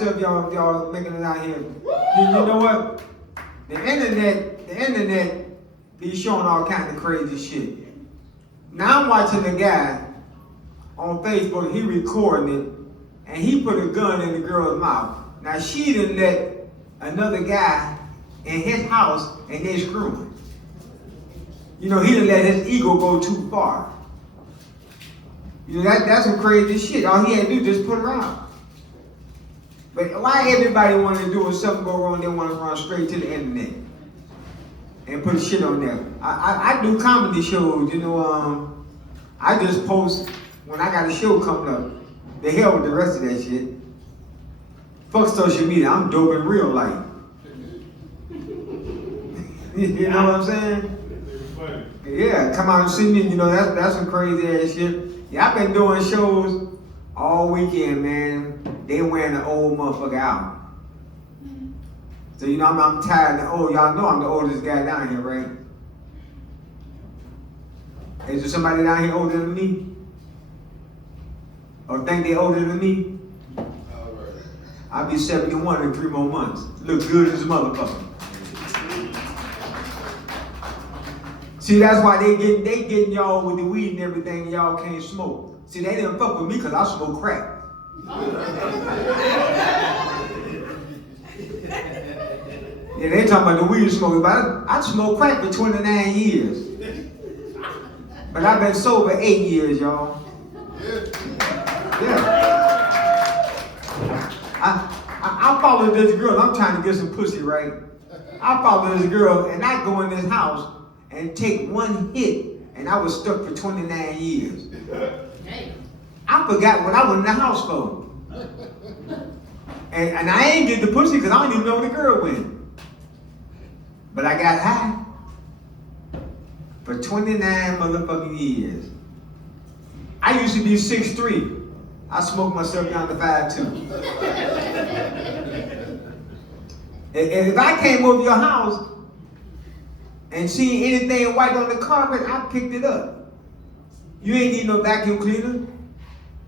yourself, y'all making it out here. You know what? The internet be showing all kinds of crazy shit. Now I'm watching the guy on Facebook, he recording it, and he put a gun in the girl's mouth. Now she didn't let another guy in his house and they screwing. You know, he didn't let his ego go too far. You know, that's some crazy shit. All he had to do is just put her out. But why everybody want to do when something go wrong, they want to run straight to the internet and put shit on there. I do comedy shows, you know, I just post when I got a show coming up. The hell with the rest of that shit. Fuck social media, I'm dope in real life. You know what I'm saying? Yeah, come out and see me, you know, that's some crazy ass shit. Yeah, I've been doing shows all weekend, man. They wearing the old motherfucker out. So, you know, I'm tired of old. Y'all know I'm the oldest guy down here, right? Is there somebody down here older than me? Or think they older than me? I'll be 71 in 3 more months. Look good as a motherfucker. See, that's why they getting y'all with the weed and everything and y'all can't smoke. See, they didn't fuck with me because I smoke crack. Yeah, they talking about the weed smoking, but I smoked crack for 29 years. But I've been sober 8 years, y'all. Yeah. I followed this girl. I'm trying to get some pussy, right? I followed this girl, and I go in this house and take one hit, and I was stuck for 29 years. I forgot what I was in the house for. And I ain't get the pussy because I don't even know where the girl went. But I got high for 29 motherfucking years. I used to be 6'3". I smoked myself down to 5'2". And if I came over your house and seen anything white on the carpet, I picked it up. You ain't need no vacuum cleaner.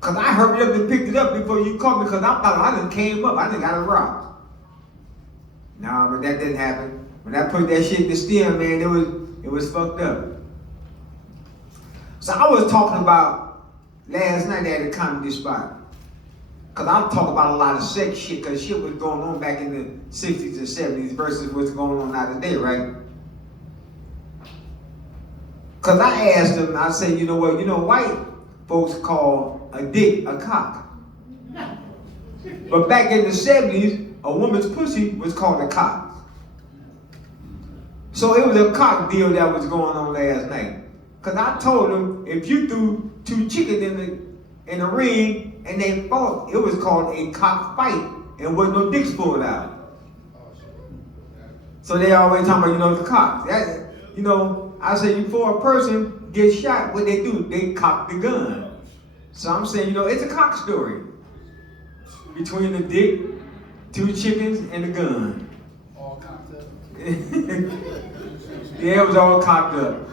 Cause I hurried up and picked it up before you called me because I thought I done came up. I done got a rock. Nah, but that didn't happen. When I put that shit in the stem, man, it was fucked up. So I was talking about last night at a comedy spot. Cause I talk about a lot of sex shit, cause shit was going on back in the 60s and 70s versus what's going on now today, right? Cause I asked them, I said, you know what, white folks call a dick a cock. But back in the 70s, a woman's pussy was called a cock. So it was a cock deal that was going on last night. Cause I told them, if you threw 2 chickens in the ring and they fought, it was called a cock fight and wasn't no dicks pulled out. So they always talking about, the cock. That, I say before a person gets shot, what they do? They cock the gun. So I'm saying, it's a cock story. Between the dick, 2 chickens, and the gun. All cocked up. Yeah, it was all cocked up.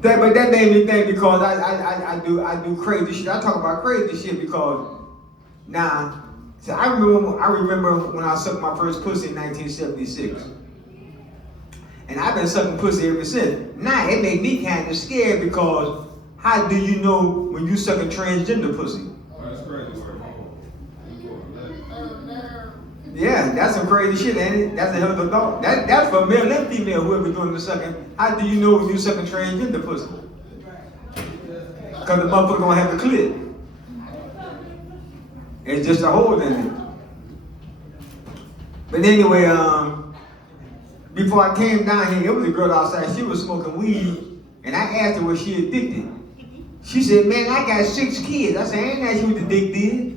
But that made me think because I do crazy shit. I talk about crazy shit because so I remember when I sucked my first pussy in 1976. And I've been sucking pussy ever since. Now it made me kind of scared because how do you know when you suck a transgender pussy? Oh, that's crazy. Yeah, that's some crazy shit, ain't it? That's a hell of a thought. That's for male and female, whoever doing the sucking. How do you know when you sucking transgender pussy? Because the motherfucker gonna have a clit. It's just a hole in it. But anyway, before I came down here, there was a girl outside. She was smoking weed, and I asked her was she addicted. She said, "Man, I got 6 kids." I said, "I ain't asked you what the dick did."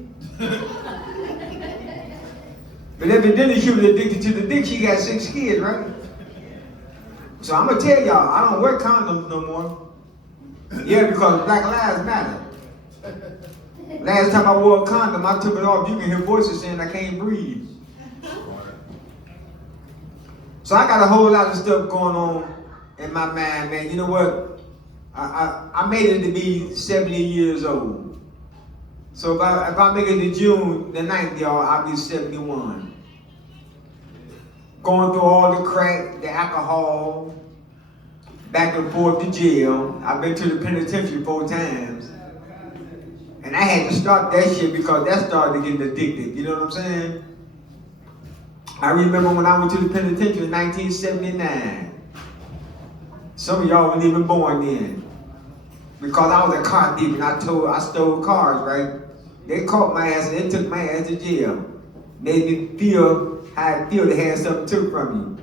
But evidently she was addicted to the dick. She got 6 kids, right? So I'm gonna tell y'all, I don't wear condoms no more. Yeah, because Black Lives Matter. Last time I wore a condom, I took it off. You can hear voices saying I can't breathe. So I got a whole lot of stuff going on in my mind, man. You know what? I made it to be 70 years old. So if I make it to June the 9th, y'all, I'll be 71. Going through all the crack, the alcohol, back and forth to jail. I've been to the penitentiary 4 times. And I had to stop that shit because that started getting addicted. You know what I'm saying? I remember when I went to the penitentiary in 1979. Some of y'all weren't even born then. Because I was a car thief and I stole cars, right? They caught my ass and they took my ass to jail. Made me feel how it feel to have something took from you.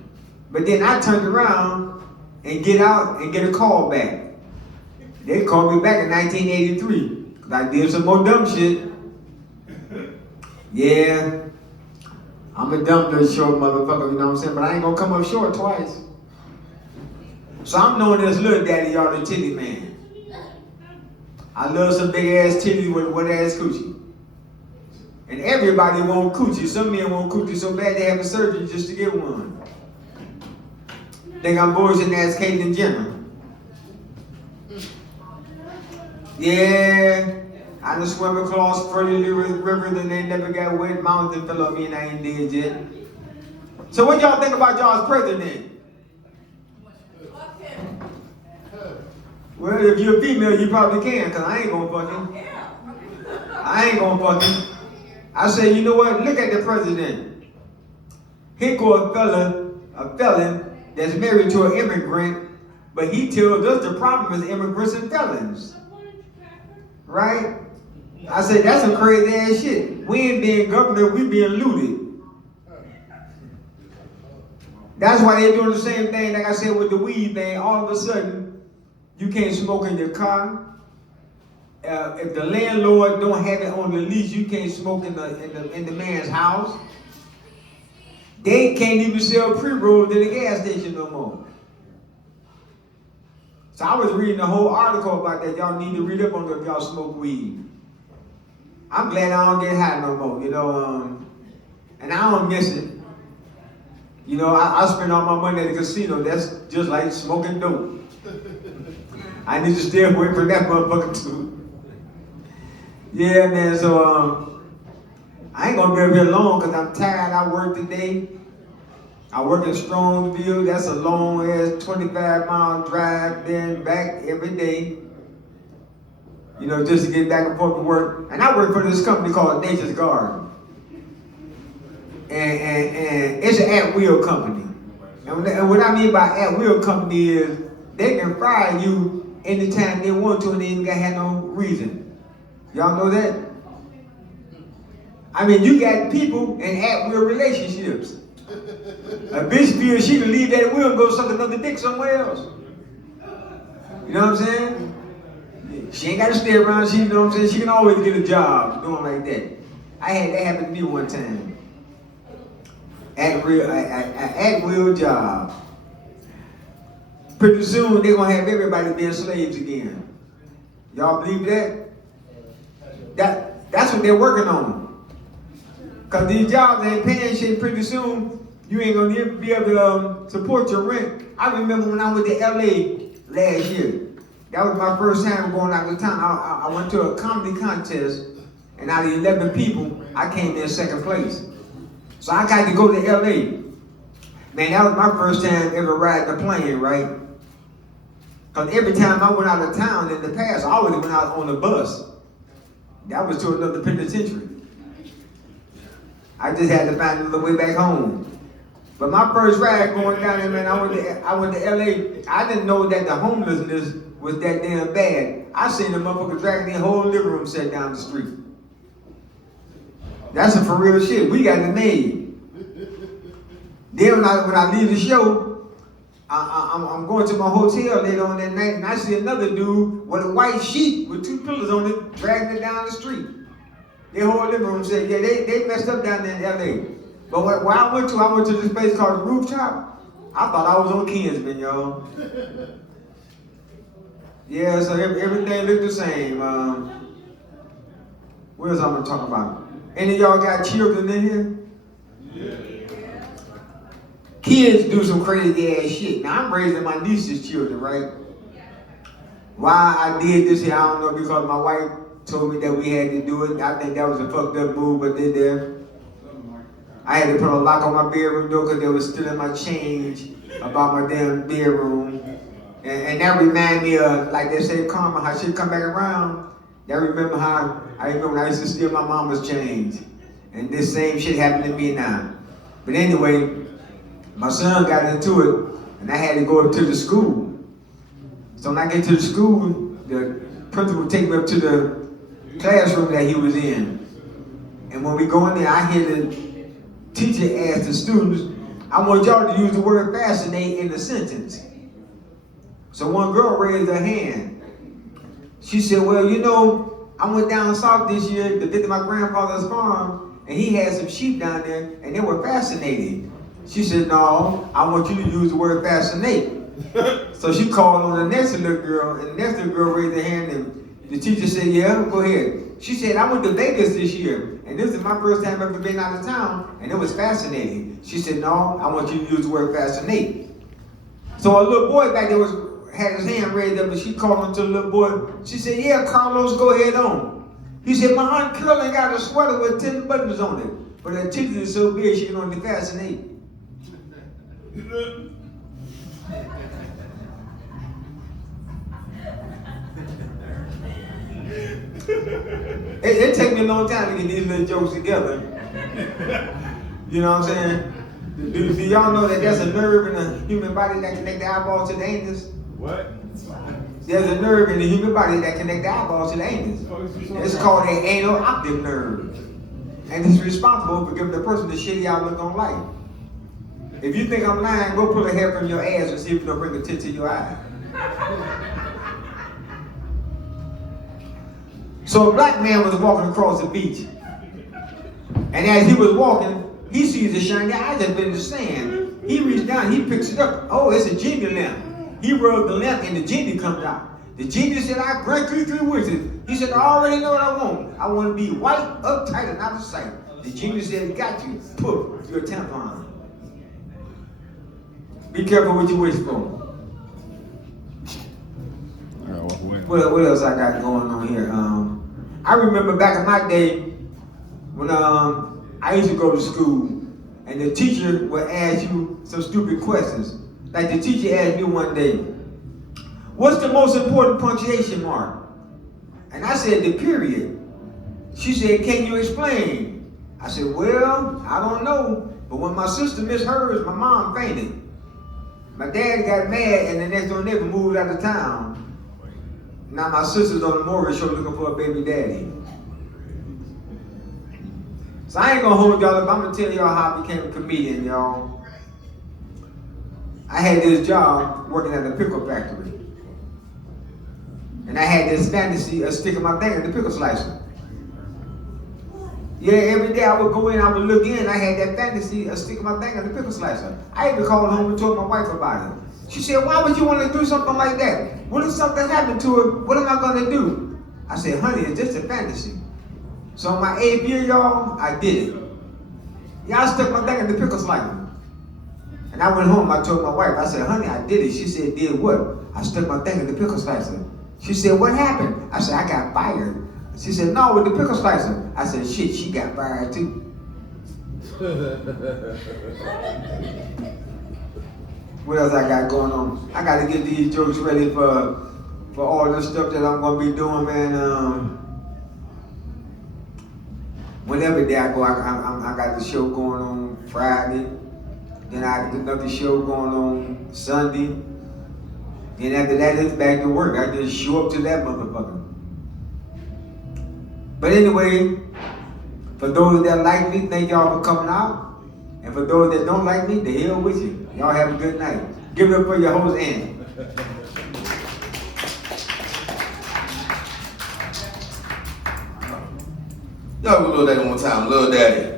But then I turned around and get out and get a call back. They called me back in 1983. Because I did some more dumb shit. Yeah. I'm a dumb little short motherfucker, you know what I'm saying? But I ain't gonna come up short twice. So I'm known as Little Daddy, y'all, the titty man. I love some big ass titty with wet ass coochie. And everybody want coochie. Some men want coochie so bad they have a surgery just to get one. Think I'm bullshitting ass Caitlyn Jenner. Yeah. I done swim across Freddie River and they never got wet. Mountain fell on me and I ain't dead yet. So what y'all think about y'all's president? Well, if you're a female, you probably can, because I ain't gonna fuck him. I ain't gonna fuck him. I say, you know what? Look at the president. He called a felon that's married to an immigrant, but he tells us the problem is immigrants and felons. Right? I said, that's some crazy ass shit. We ain't being governor, we being looted. That's why they're doing the same thing, like I said, with the weed thing. All of a sudden, you can't smoke in your car. If the landlord don't have it on the lease, you can't smoke in the man's house. They can't even sell pre-rolls in the gas station no more. So I was reading a whole article about that. Y'all need to read up on it if y'all smoke weed. I'm glad I don't get high no more, you know, and I don't miss it. You know, I spend all my money at the casino. That's just like smoking dope. I need to stay away from that motherfucker too. Yeah, man, so I ain't gonna be up here long because I'm tired. I work today. I work in Strongsville. That's a long ass 25-mile drive there and back every day. You know, just to get back and forth to work. And I work for this company called Nature's Garden. And it's an at-will company. And what I mean by at-will company is they can fire you anytime they want to and they ain't gonna have no reason. Y'all know that? I mean, you got people in at-will relationships. A bitch feels she can leave that will and go suck another dick somewhere else. You know what I'm saying? She ain't got to stay around. She, you know what I'm saying? She can always get a job doing like that. I had that happen to me one time. At-will job. Pretty soon they're gonna have everybody being slaves again. Y'all believe that? That's what they're working on. Cause these jobs ain't paying shit. Pretty soon you ain't gonna be able to support your rent. I remember when I went to LA last year. That was my first time going out of town. I went to a comedy contest, and out of 11 people, I came in second place. So I got to go to LA. Man, that was my first time ever riding a plane, right? Because every time I went out of town in the past, I always went out on a bus. That was to another penitentiary. I just had to find another way back home. But my first ride going down there, man, I went to LA. I didn't know that the homelessness was that damn bad. I seen the motherfucker dragging their whole living room set down the street. That's some for real shit. We got it made. Then when I leave the show, I'm going to my hotel later on that night, and I see another dude with a white sheet with 2 pillows on it, dragging it down the street. Their whole living room said, yeah, they messed up down there in LA. But where I went to this place called the Rooftop. I thought I was on Kingsman, y'all. Yeah, so everything looked the same. What else I'm gonna talk about? Any of y'all got children in here? Yeah. Kids do some crazy ass shit. Now I'm raising my niece's children, right? Why I did this here, I don't know, because my wife told me that we had to do it. I think that was a fucked up move, but they did. I had to put a lock on my bedroom door because they was stealing my change about my damn bedroom. And that reminded me of, like they say, karma, how shit come back around. I remember when I used to steal my mama's change. And this same shit happened to me now. But anyway, my son got into it, and I had to go up to the school. So when I get to the school, the principal take me up to the classroom that he was in. And when we go in there, I hear the teacher ask the students, I want y'all to use the word fascinate in the sentence. So one girl raised her hand. She said, well, you know, I went down south this year to visit my grandfather's farm, and he had some sheep down there, and they were fascinated. She said, no, I want you to use the word fascinate. So she called on the next little girl, and the next little girl raised her hand, and the teacher said, yeah, go ahead. She said, I went to Vegas this year, and this is my first time ever being out of town, and it was fascinating. She said, no, I want you to use the word fascinate. So a little boy back there had his hand raised up, and she called on to the little boy. She said, yeah, Carlos, go ahead on. He said, my Aunt Curlin got a sweater with 10 buttons on it, but her titties is so big she can only fascinate. It take me a long time to get these little jokes together. You know what I'm saying? Do y'all know that there's a nerve in the human body that connects the eyeball to the anus? What? There's a nerve in the human body that connects the eyeball to the anus. It's called the anal octave nerve. And it's responsible for giving the person the shitty outlook on life. If you think I'm lying, go pull a hair from your ass and see if it'll bring a tit to your eye. So a black man was walking across the beach. And as he was walking, he sees a shiny eye that's been in the sand. He reaches down, he picks it up. Oh, it's a genie lamp. He rubbed the lamp and the genie comes out. The genie said, I grant you 3 wishes. He said, I already know what I want. I want to be white, uptight, and out of sight. The genie said, got you. Poof, your tampon. Be careful what you wish for. What else I got going on here? I remember back in my day when I used to go to school and the teacher would ask you some stupid questions. Like the teacher asked me one day, what's the most important punctuation mark? And I said, the period. She said, can you explain? I said, well, I don't know. But when my sister missed hers, my mom fainted. My dad got mad and the next door neighbor moved out of town. Now my sister's on the mortgage show looking for a baby daddy. So I ain't gonna hold y'all up. I'm gonna tell y'all how I became a comedian, y'all. I had this job working at a pickle factory. And I had this fantasy of sticking my finger in the pickle slicer. Yeah, every day I would go in, I would look in, I had that fantasy of sticking my finger in the pickle slicer. I even called home and told my wife about it. She said, why would you want to do something like that? What if something happened to her? What am I going to do? I said, honey, it's just a fantasy. So in my 8th year, y'all, I did it. Yeah, I stuck my finger in the pickle slicer. And I went home, I told my wife, I said, honey, I did it. She said, did what? I stuck my finger in the pickle slicer. She said, what happened? I said, I got fired. She said, no, with the pickle slicer. I said, shit, she got fired too. What else I got going on? I got to get these jokes ready for all this stuff that I'm going to be doing, man. Whenever day I go, I got the show going on Friday. Then I got another show going on Sunday. Then after that, it's back to work. I just show up to that motherfucker. But anyway, for those that like me, thank y'all for coming out. And for those that don't like me, the hell with you. Y'all have a good night. Give it up for your host, Andy. Y'all go Lil Daddy one more time. Lil Daddy.